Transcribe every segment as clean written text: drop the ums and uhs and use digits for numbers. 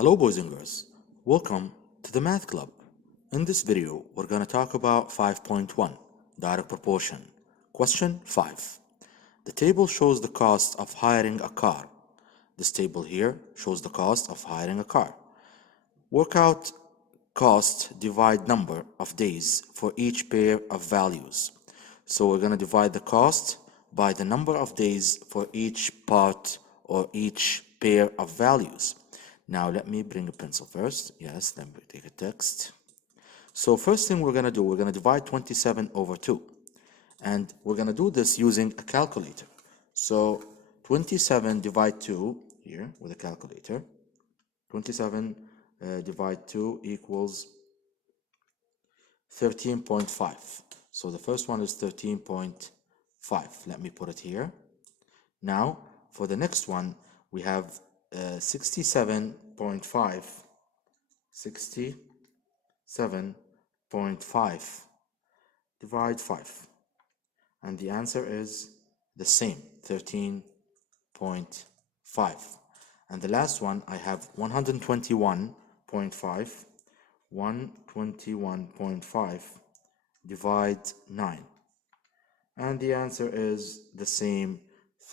Hello boys and girls, welcome to the Math Club. In this video, we're going to talk about 5.1, direct proportion. Question 5. The table shows the cost of hiring a car. This table here shows the cost of hiring a car. Work out cost divide number of days for each pair of values. So we're going to divide the cost by the number of days for each part or each pair of values. Now let me bring a pencil first. Yes, then we take a text. So first thing we're going to do, we're going to divide 27 over 2. And we're going to do this using a calculator. So 27 divide 2 here with a calculator. 27 divide 2 equals 13.5. So the first one is 13.5. Let me put it here. Now for the next one, we have 67.5. 67.5 divide 5. And the answer is the same, 13.5. And the last one, I have 121.5. 121.5 divide 9. And the answer is the same,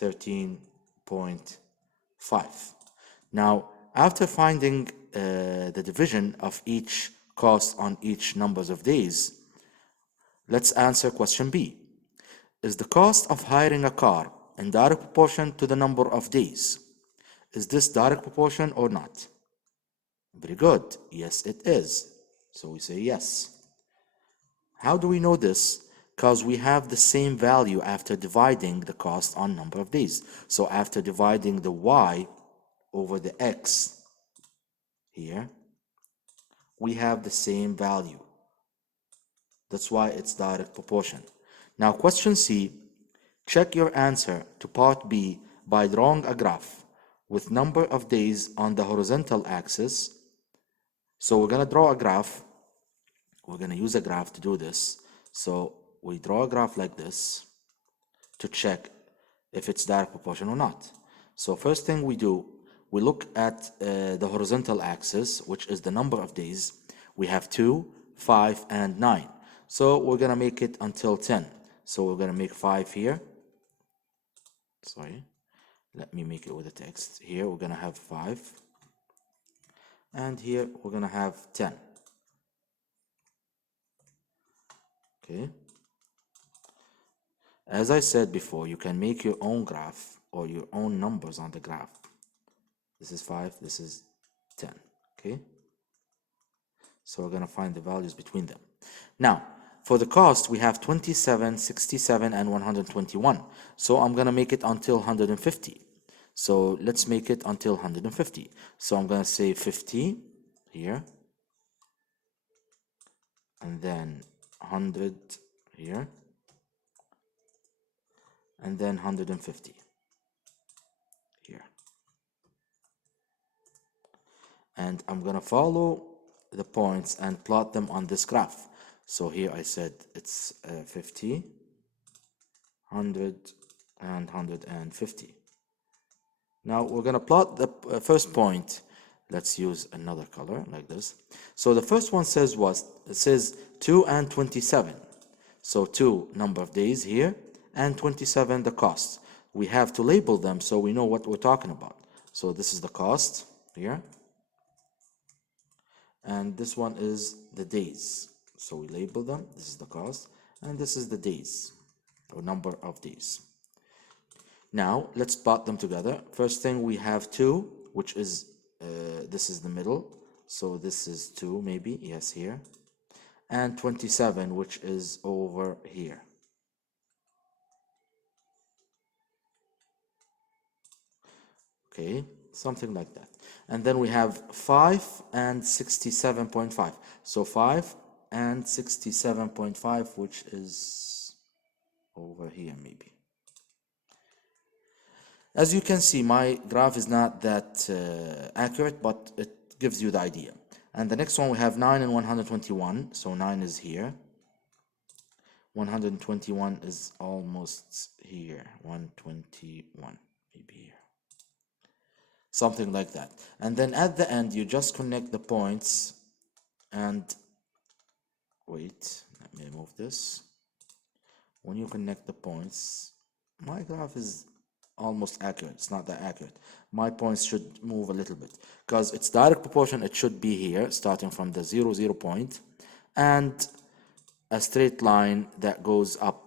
13.5. Now, after finding the division of each cost on each numbers of days, let's answer question B. Is the cost of hiring a car in direct proportion to the number of days? Is this direct proportion or not? Very good. Yes, it is. So we say yes. How do we know this? Because we have the same value after dividing the cost on number of days. So after dividing the y over the x here, we have the same value. That's why it's direct proportion. Now question C, check your answer to part B by drawing a graph with number of days on the horizontal axis. So we're going to draw a graph. We're going to use a graph to do this. So we draw a graph like this to check if it's direct proportion or not. So first thing we do, we look at the horizontal axis, which is the number of days. We have 2, 5, and 9. So we're going to make it until 10. So we're going to make 5 here. Sorry. Let me make it with a text. Here we're going to have 5. And here we're going to have 10. Okay. As I said before, you can make your own graph or your own numbers on the graph. This is 5, this is 10. Okay. So we're going to find the values between them. Now, for the cost, we have 27, 67, and 121. So I'm going to make it until 150. So let's make it until 150. So I'm going to say 50 here. And then 100 here. And then 150 here. And I'm going to follow the points and plot them on this graph. So here I said it's 50, 100, and 150. Now we're going to plot the first point. Let's use another color like this. So the first one says what? It says 2 and 27. So 2 number of days here and 27 the cost. We have to label them so we know what we're talking about. So this is the cost here. And this one is the days. So we label them. This is the cost. And this is the days or number of days. Now let's plot them together. First thing we have 2, which is this is the middle. So this is 2 maybe. Yes, here. And 27, which is over here. Okay, something like that. And then we have 5 and 67.5. So 5 and 67.5, which is over here maybe. As you can see, my graph is not that accurate, but it gives you the idea. And the next one, we have 9 and 121. So 9 is here. 121 is almost here. 121, maybe here. something like that. And then at the end, you just connect the points and wait, let me move this. When you connect the points, my graph is almost accurate. It's not that accurate. My points should move a little bit because it's direct proportion. It should be here, starting from the 0, 0 point, and a straight line that goes up.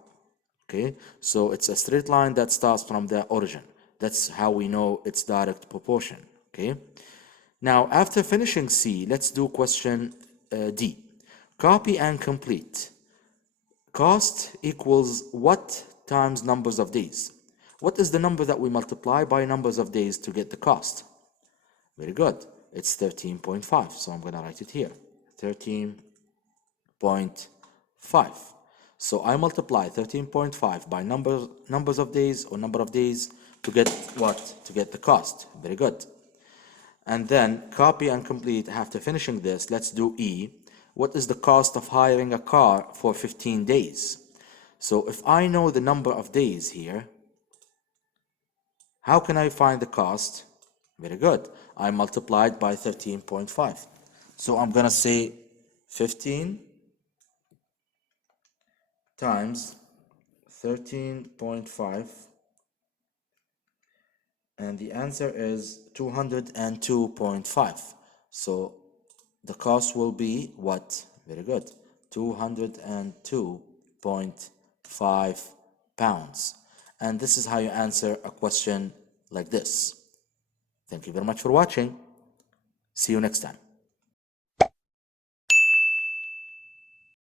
Okay, so it's a straight line that starts from the origin. That's how we know it's direct proportion. Okay, now after finishing C, let's do question D. Copy and complete. Cost equals what times numbers of days? What is the number that we multiply by numbers of days to get the cost? Very good. It's 13.5. So I'm going to write it here. 13.5. So I multiply 13.5 by numbers of days or number of days to get what? To get the cost. Very good. And then copy and complete. After finishing this, let's do E. What is the cost of hiring a car for 15 days? So if I know the number of days here, how can I find the cost? Very good. I multiplied by 13.5. So I'm going to say 15 times 13.5. And the answer is 202.5. So the cost will be what? Very good. 202.5 pounds. And this is how you answer a question like this. Thank you very much for watching. See you next time.